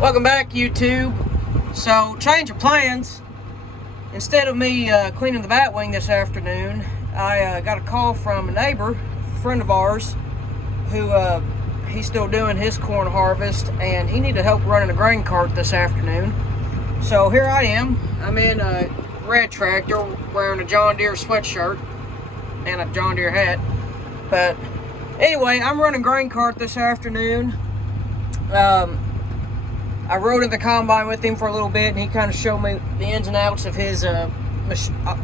Welcome back, YouTube. So, change of plans. Instead of me cleaning the bat wing this afternoon, I got a call from a neighbor, a friend of ours, who he's still doing his corn harvest, and he needed help running a grain cart this afternoon. So here I am. I'm in a red tractor wearing a John Deere sweatshirt and a John Deere hat. But anyway, I'm running grain cart this afternoon. I rode in the combine with him for a little bit, and he kind of showed me the ins and outs of his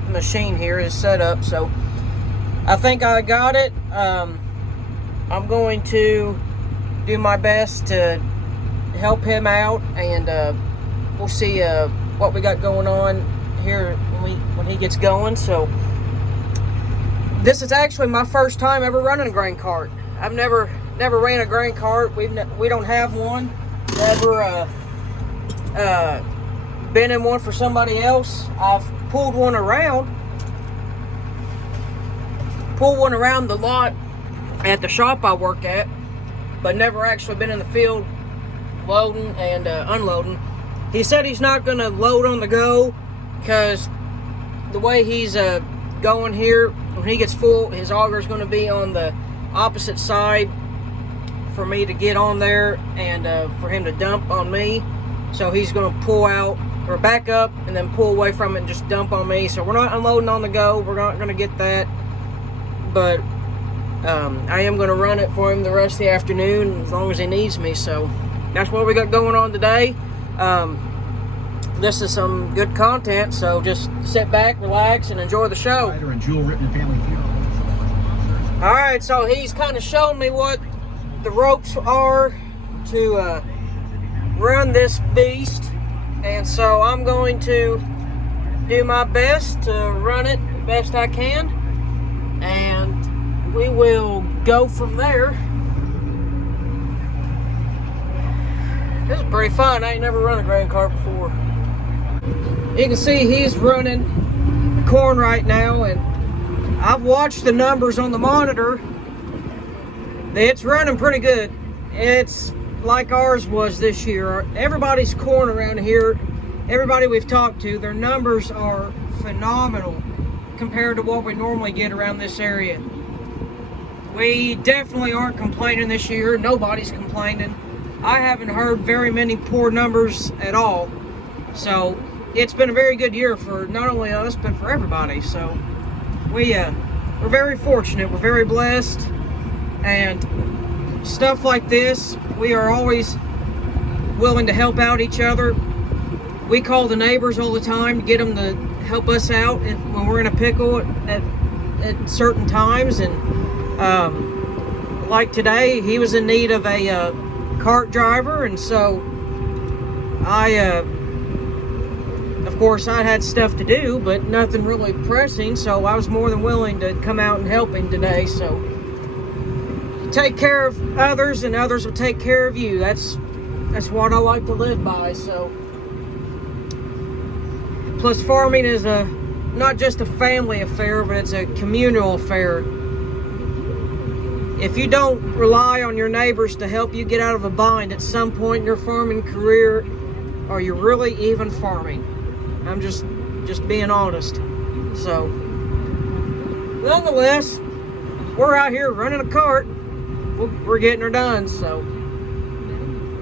machine here, his setup. So I think I got it. I'm going to do my best to help him out, and we'll see what we got going on here when he gets going. So this is actually my first time ever running a grain cart. I've never ran a grain cart. We don't have one. Never been in one for somebody else. I've pulled one around the lot at the shop I work at, but never actually been in the field loading and unloading. He said he's not going to load on the go because the way he's going here, when he gets full, his auger is going to be on the opposite side for me to get on there and for him to dump on me. So he's going to pull out or back up and then pull away from it and just dump on me. So we're not unloading on the go. We're not going to get that. But I am going to run it for him the rest of the afternoon as long as he needs me. So that's what we got going on today. This is some good content, so just sit back, relax, and enjoy the show. Alright, so he's kind of shown me what the ropes are to run this beast, and so I'm going to do my best to run it the best I can, and we will go from there. This is pretty fun. I ain't never run a grain cart before. You can see he's running corn right now, and I've watched the numbers on the monitor. It's running pretty good. It's like ours was this year. Everybody's corn around here, everybody we've talked to, their numbers are phenomenal compared to what we normally get around this area. We definitely aren't complaining this year. Nobody's complaining. I haven't heard very many poor numbers at all. So it's been a very good year for not only us, but for everybody. So we're very fortunate. We're very blessed. And stuff like this, we are always willing to help out each other. We call the neighbors all the time to get them to help us out when we're in a pickle at certain times. And like today, he was in need of a cart driver, and so of course I had stuff to do, but nothing really pressing, so I was more than willing to come out and help him today. So take care of others, and others will take care of you. That's what I like to live by. So plus, farming is not just a family affair, but it's a communal affair. If you don't rely on your neighbors to help you get out of a bind at some point in your farming career, are you really even farming? I'm just being honest. So nonetheless, we're out here running a cart. We're getting her done, so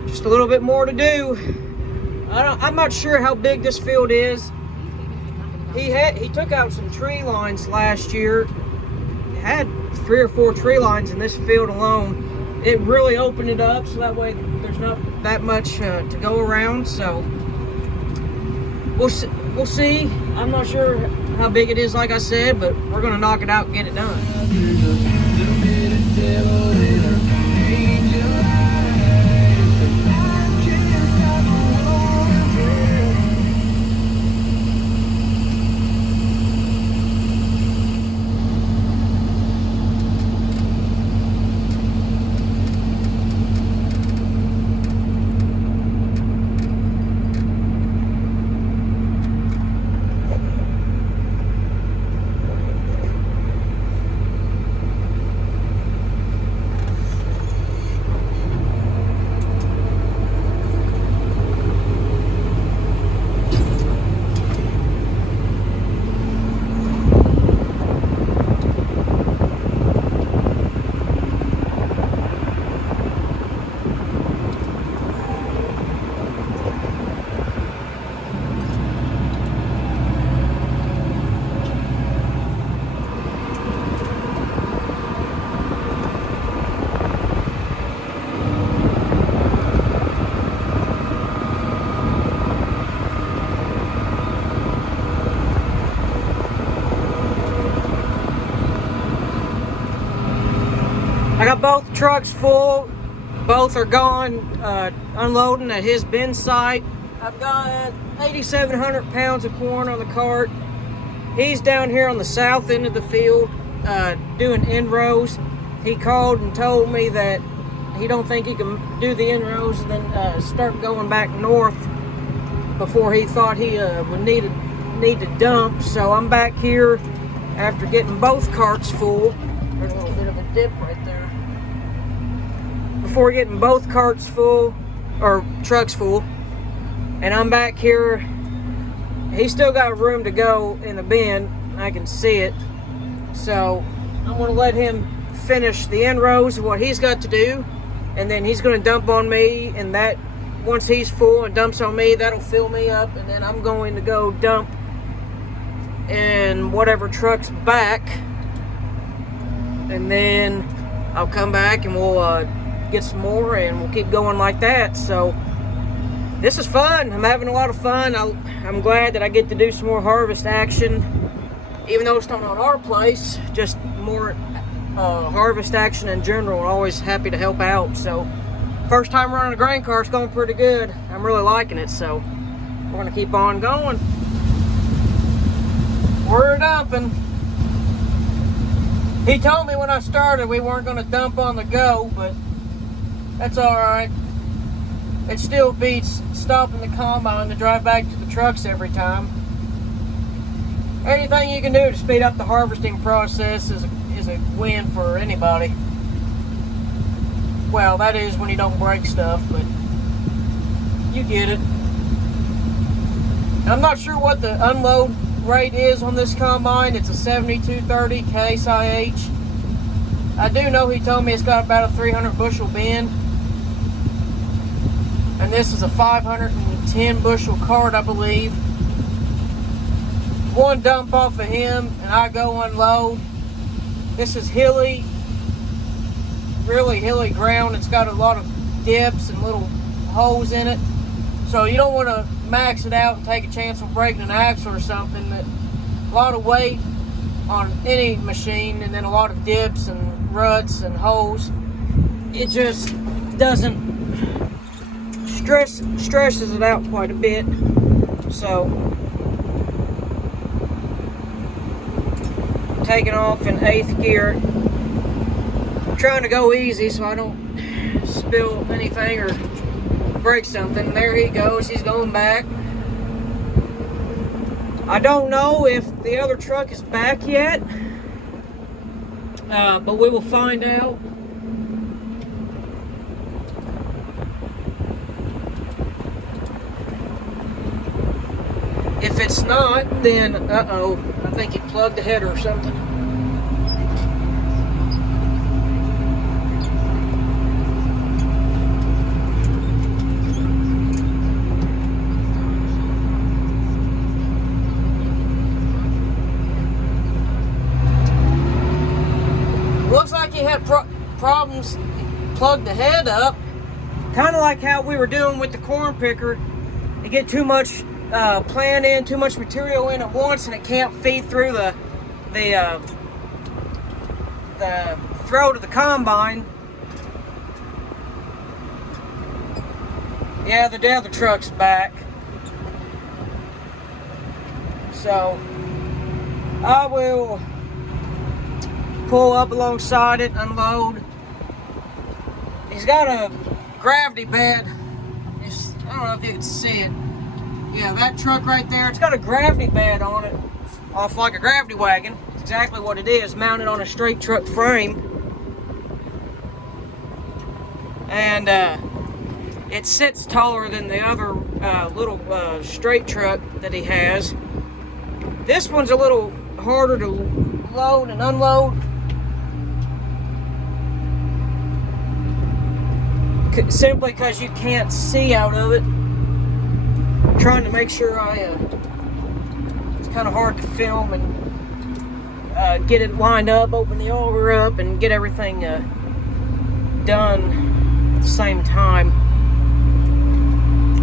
just a little bit more to do. I'm not sure how big this field is. He took out some tree lines last year. Had 3 or 4 tree lines in this field alone. It really opened it up, so that way there's not that much to go around. So we'll see. I'm not sure how big it is, like I said, but we're gonna knock it out and get it done. got both trucks full. Both are gone, unloading at his bin site. I've got 8,700 pounds of corn on the cart. He's down here on the south end of the field doing in-rows. He called and told me that he don't think he can do the in-rows and then start going back north before he thought he would need to dump. So I'm back here after getting both carts full. There's a little bit of a dip right there. Before getting both carts full, or trucks full, and I'm back here. He's still got room to go in the bin. I can see it. So I'm going to let him finish the in-rows of what he's got to do, and then he's going to dump on me, and that, once he's full and dumps on me, that'll fill me up, and then I'm going to go dump in whatever truck's back, and then I'll come back and we'll get some more, and we'll keep going like that. So this is fun. I'm having a lot of fun. I'm glad that I get to do some more harvest action, even though it's not on our place, just more harvest action in general. I'm always happy to help out. So first time running a grain car, it's going pretty good. I'm really liking it, so we're gonna keep on going. We're dumping. He told me when I started we weren't gonna dump on the go, but that's all right. It still beats stopping the combine to drive back to the trucks every time. Anything you can do to speed up the harvesting process is a win for anybody. Well, that is when you don't break stuff, but you get it. I'm not sure what the unload rate is on this combine. It's a 7230 Case IH. I do know he told me it's got about a 300 bushel bin. And this is a 510 bushel cart, I believe. One dump off of him and I go unload. This is hilly, really hilly ground. It's got a lot of dips and little holes in it. So you don't want to max it out and take a chance of breaking an axle or something. That a lot of weight on any machine, and then a lot of dips and ruts and holes. It just doesn't stresses it out quite a bit. So taking off in 8th gear. I'm trying to go easy so I don't spill anything or break something. There he goes. He's going back. I don't know if the other truck is back yet, but we will find out. If it's not, then uh-oh, I think he plugged the header or something. Looks like he had problems. Plugged the head up, kind of like how we were doing with the corn picker. You get too much plant in, too much material in at once, and it can't feed through the throat of the combine. Yeah, the other truck's back. So I will pull up alongside it, unload. He's got a gravity bed. I don't know if you can see it. Yeah, that truck right there, it's got a gravity bed on it, off like a gravity wagon. It's exactly what it is, mounted on a straight truck frame. And it sits taller than the other little straight truck that he has. This one's a little harder to load and unload. Simply because you can't see out of it. I'm trying to make sure it's kind of hard to film and get it lined up, open the auger up, and get everything done at the same time.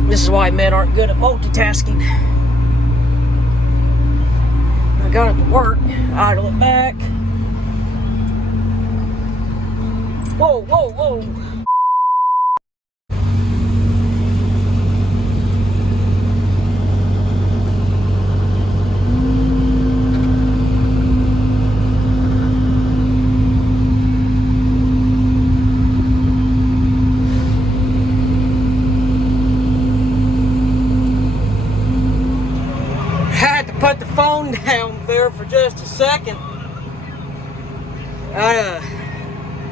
This is why men aren't good at multitasking. I got it to work. Idle it back. Whoa, whoa, whoa. Had to put the phone down there for just a second.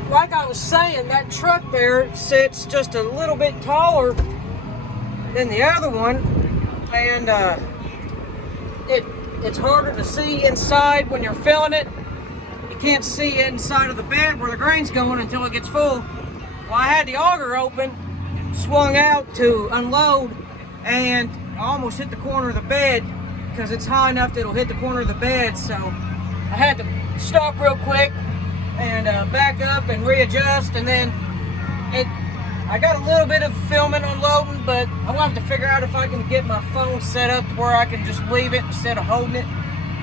Like I was saying, that truck there sits just a little bit taller than the other one, and it's harder to see inside when you're filling it. You can't see inside of the bed where the grain's going until it gets full. Well, I had the auger open, swung out to unload, and I almost hit the corner of the bed because it's high enough that it'll hit the corner of the bed. So I had to stop real quick and back up and readjust, and then I got a little bit of filming unloading, but I'll have to figure out if I can get my phone set up to where I can just leave it instead of holding it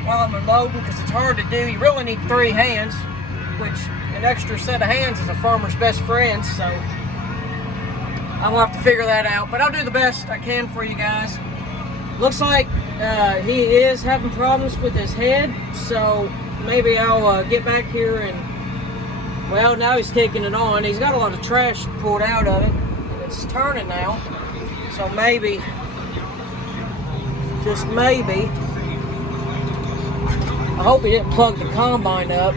while I'm unloading, because it's hard to do. You really need 3 hands, which an extra set of hands is a farmer's best friend, so I'll have to figure that out, but I'll do the best I can for you guys. Looks like he is having problems with his head, so maybe I'll get back here and, well, now he's kicking it on. He's got a lot of trash pulled out of it. It's turning now, so maybe, just maybe, I hope he didn't plug the combine up.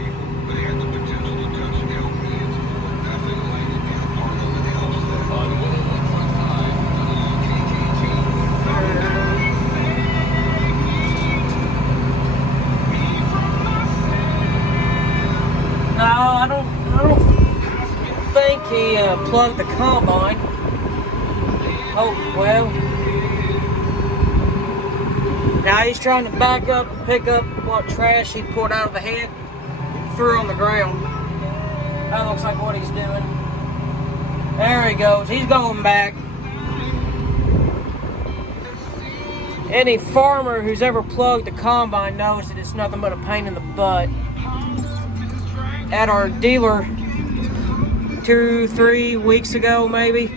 No, I don't think he plugged the combine. Oh, well. Now he's trying to back up and pick up what trash he pulled out of the head, threw on the ground. That looks like what he's doing. There he goes. He's going back. Any farmer who's ever plugged the combine knows that it's nothing but a pain in the butt. At our dealer 2-3 weeks ago, maybe.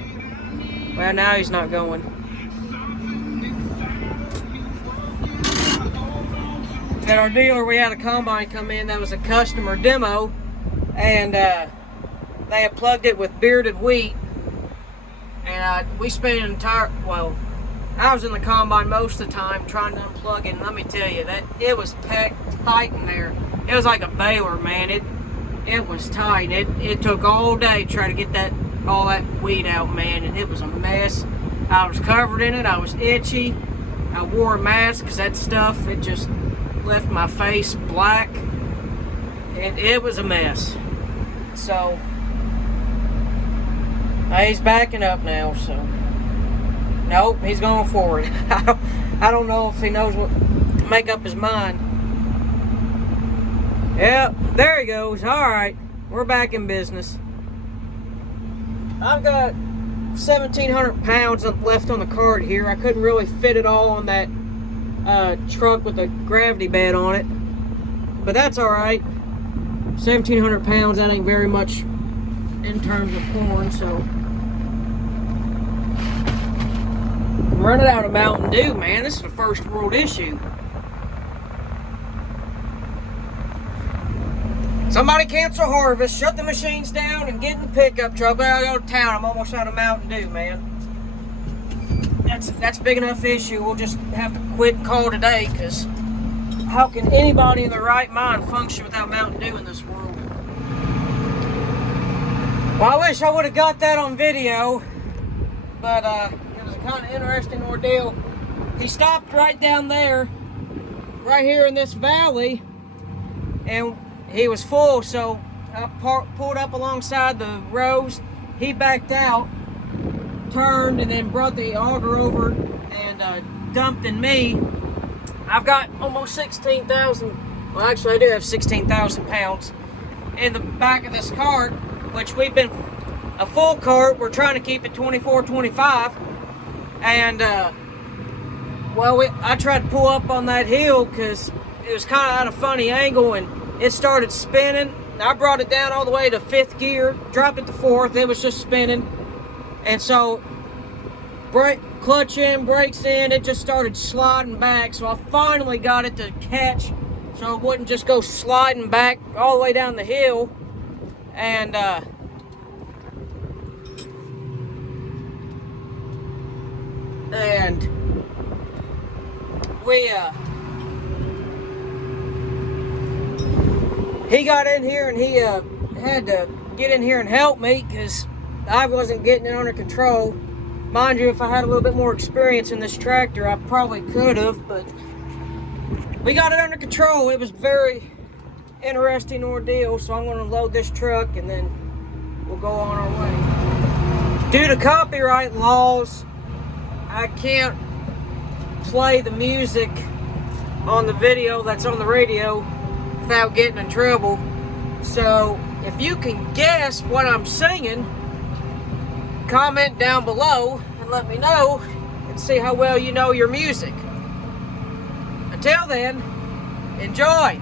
Well, now he's not going. At our dealer, we had a combine come in that was a customer demo, and they had plugged it with bearded wheat, and we spent an entire, well, I was in the combine most of the time trying to unplug it, and let me tell you, that it was packed tight in there. It was like a baler, man. It was tight. It took all day to try to get all that weed out, man, and it was a mess. I was covered in it. I was itchy. I wore a mask because that stuff, it just left my face black. It was a mess. So he's backing up now. So nope, he's going forward. I don't know if he knows what to make up his mind. Yep, there he goes. All right, we're back in business. I've got 1,700 pounds left on the cart here. I couldn't really fit it all on that truck with a gravity bed on it, but that's all right. 1,700 pounds, that ain't very much in terms of corn, so. I'm running out of Mountain Dew, man. This is a first world issue. Somebody cancel harvest, shut the machines down, and get in the pickup truck. Well, I go to town. I'm almost out of Mountain Dew, man. That's a big enough issue. We'll just have to quit and call today, because how can anybody in their right mind function without Mountain Dew in this world? Well, I wish I would have got that on video, but it was a kind of interesting ordeal. He stopped right down there, right here in this valley, and he was full, so I pulled up alongside the rows. He backed out, turned, and then brought the auger over and dumped in me. I've got almost 16,000, well, actually I do have 16,000 pounds in the back of this cart, which we've been, a full cart, we're trying to keep it 24, 25, and well, I tried to pull up on that hill because it was kind of at a funny angle, and it started spinning, I brought it down all the way to 5th gear, dropped it to 4th, it was just spinning. And so, clutch in, brakes in, it just started sliding back. So I finally got it to catch so it wouldn't just go sliding back all the way down the hill. And he got in here and he had to get in here and help me because I wasn't getting it under control. Mind you, if I had a little bit more experience in this tractor, I probably could have, but we got it under control. It was very interesting ordeal, so I'm going to load this truck and then we'll go on our way. Due to copyright laws, I can't play the music on the video that's on the radio without getting in trouble. So if you can guess what I'm singing, comment down below and let me know and see how well you know your music. Until then, enjoy.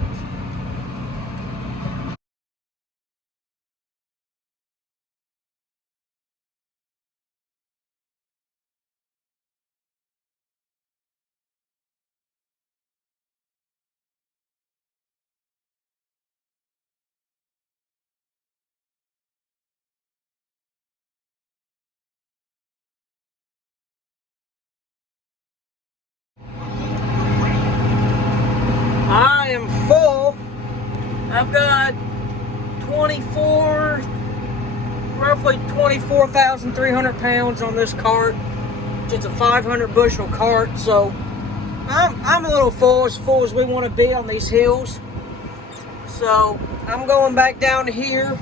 I am full. I've got roughly 24,300 pounds on this cart. It's a 500 bushel cart, so I'm a little full as we want to be on these hills. So I'm going back down here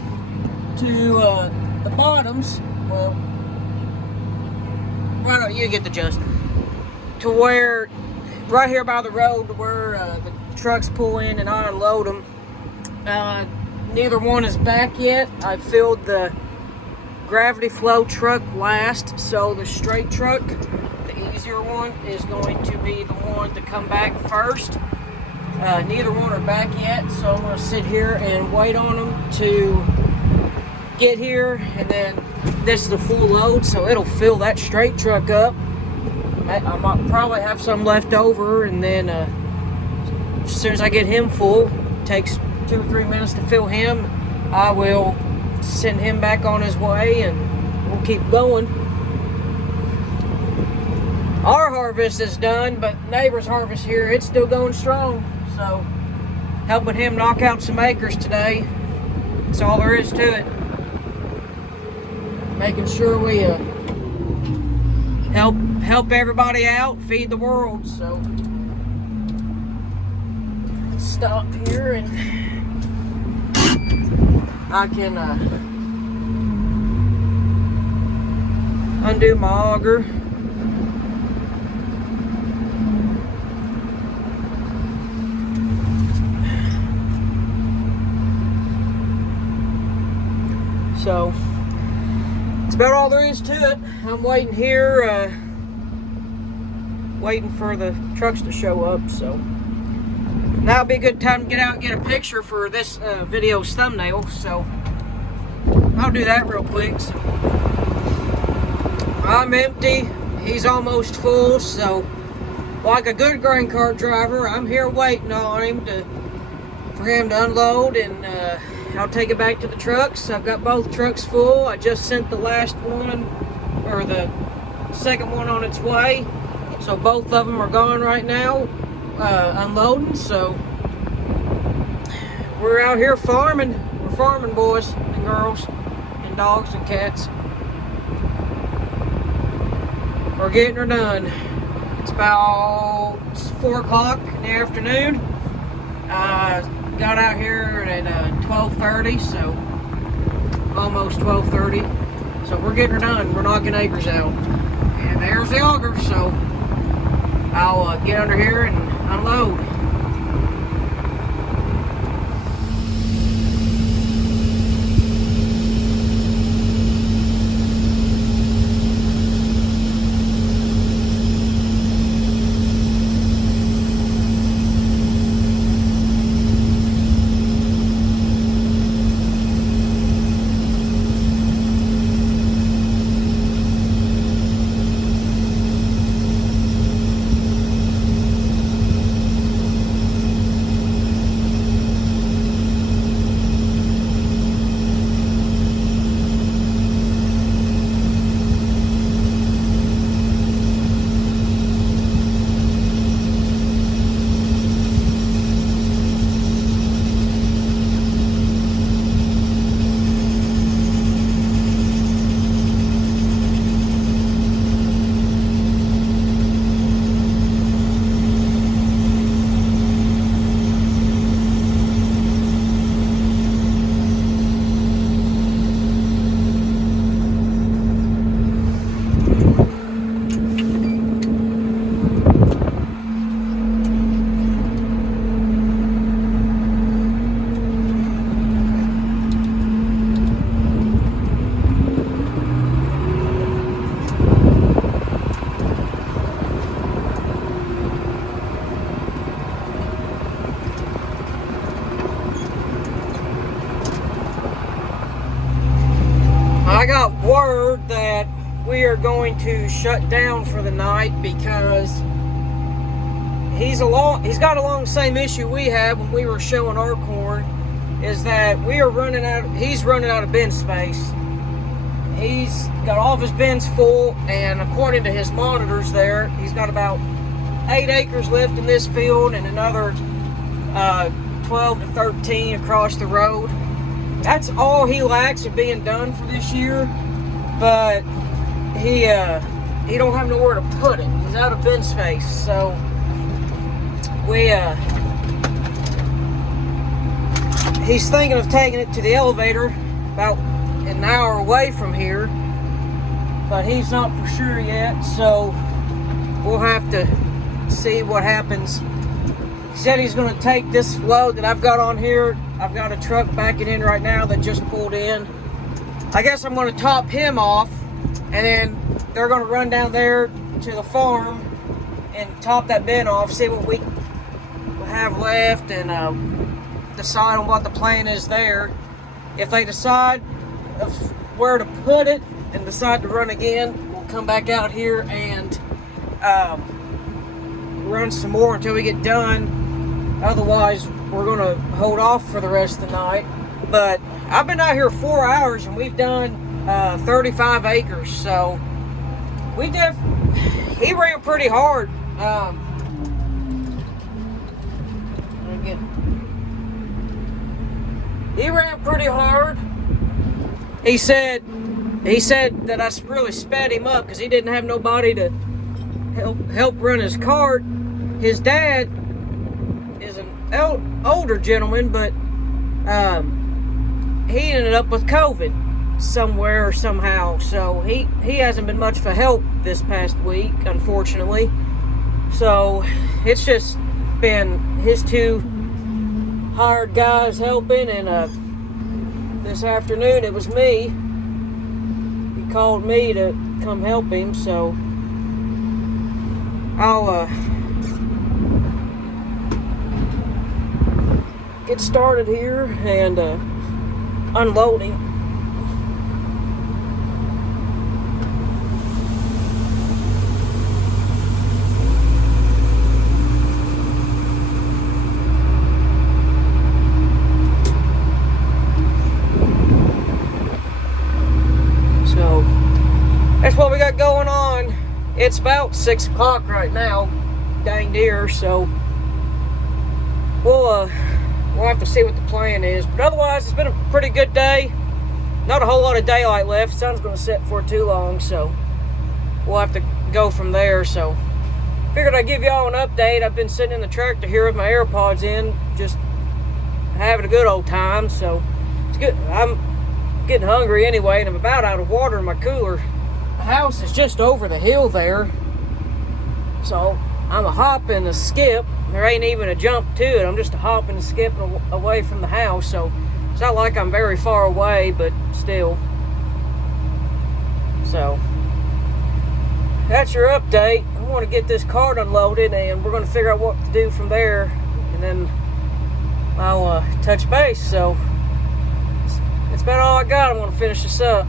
to the bottoms. Well, why don't you get the gist? To where, right here by the road, where the trucks pull in and I unload them. Neither one is back yet. I filled the gravity flow truck last, so the straight truck, the easier one, is going to be the one to come back first. Neither one are back yet, so I'm going to sit here and wait on them to get here, and then this is the full load, so it'll fill that straight truck up. I might probably have some left over, and then as soon as I get him full, it takes 2 or 3 minutes to fill him, I will send him back on his way and we'll keep going. Our harvest is done, but neighbor's harvest here, it's still going strong. So helping him knock out some acres today. That's all there is to it. Making sure we help everybody out, feed the world. So stop here and I can undo my auger. So that's about all there is to it. I'm waiting here, waiting for the trucks to show up. So that'll be a good time to get out and get a picture for this video's thumbnail. So I'll do that real quick. So I'm empty. He's almost full. So like a good grain cart driver, I'm here waiting on him for him to unload, and I'll take it back to the trucks. I've got both trucks full. I just sent the last one, or the second one, on its way. So both of them are gone right now. Unloading, so we're out here farming. We're farming, boys and girls and dogs and cats. We're getting her done. It's about 4 o'clock in the afternoon. Got out here at 12:30, so almost 12:30. So we're getting her done. We're knocking acres out. And there's the auger, so I'll get under here and unload. we are going to shut down for the night because he's got along the same issue we had when we were showing our corn, is that he's running out of bin space. He's got all of his bins full, and according to his monitors there, he's got about 8 acres left in this field and another 12 to 13 across the road. That's all he lacks of being done for this year, but he don't have nowhere to put it. He's out of bin space, so he's thinking of taking it to the elevator about an hour away from here, but he's not for sure yet, so we'll have to see what happens. He said he's going to take this load that I've got on here. I've got a truck backing in right now that just pulled in. I guess I'm going to top him off, and then they're going to run down there to the farm and top that bin off, see what we have left, and decide on what the plan is there. If they decide of where to put it and decide to run again, we'll come back out here and run some more until we get done. Otherwise, we're going to hold off for the rest of the night. But I've been out here 4 hours and we've done 35 acres, so he ran pretty hard. He ran pretty hard. He said that I really sped him up because he didn't have nobody to help run his cart. His dad is an older gentleman, but he ended up with COVID somewhere or somehow, so he hasn't been much for help this past week, unfortunately. So it's just been his 2 hired guys helping, and this afternoon it was me. He called me to come help him, so I'll get started here and unloading. So that's what we got going on. It's about 6 o'clock right now, dang dear, so we'll have to see what the plan is. But otherwise, it's been a pretty good day. Not a whole lot of daylight left. Sun's going to set for too long, so we'll have to go from there. So figured I'd give y'all an update. I've been sitting in the tractor here with my AirPods in, just having a good old time. So it's good. I'm getting hungry anyway, and I'm about out of water in my cooler. The house is just over the hill there, so I'm a hop and a skip. There ain't even a jump to it. I'm just a hop and a skip away from the house, so it's not like I'm very far away, but still. So that's your update. I want to get this cart unloaded, and we're going to figure out what to do from there, and then I'll touch base. So it's about all I got. I'm going to finish this up.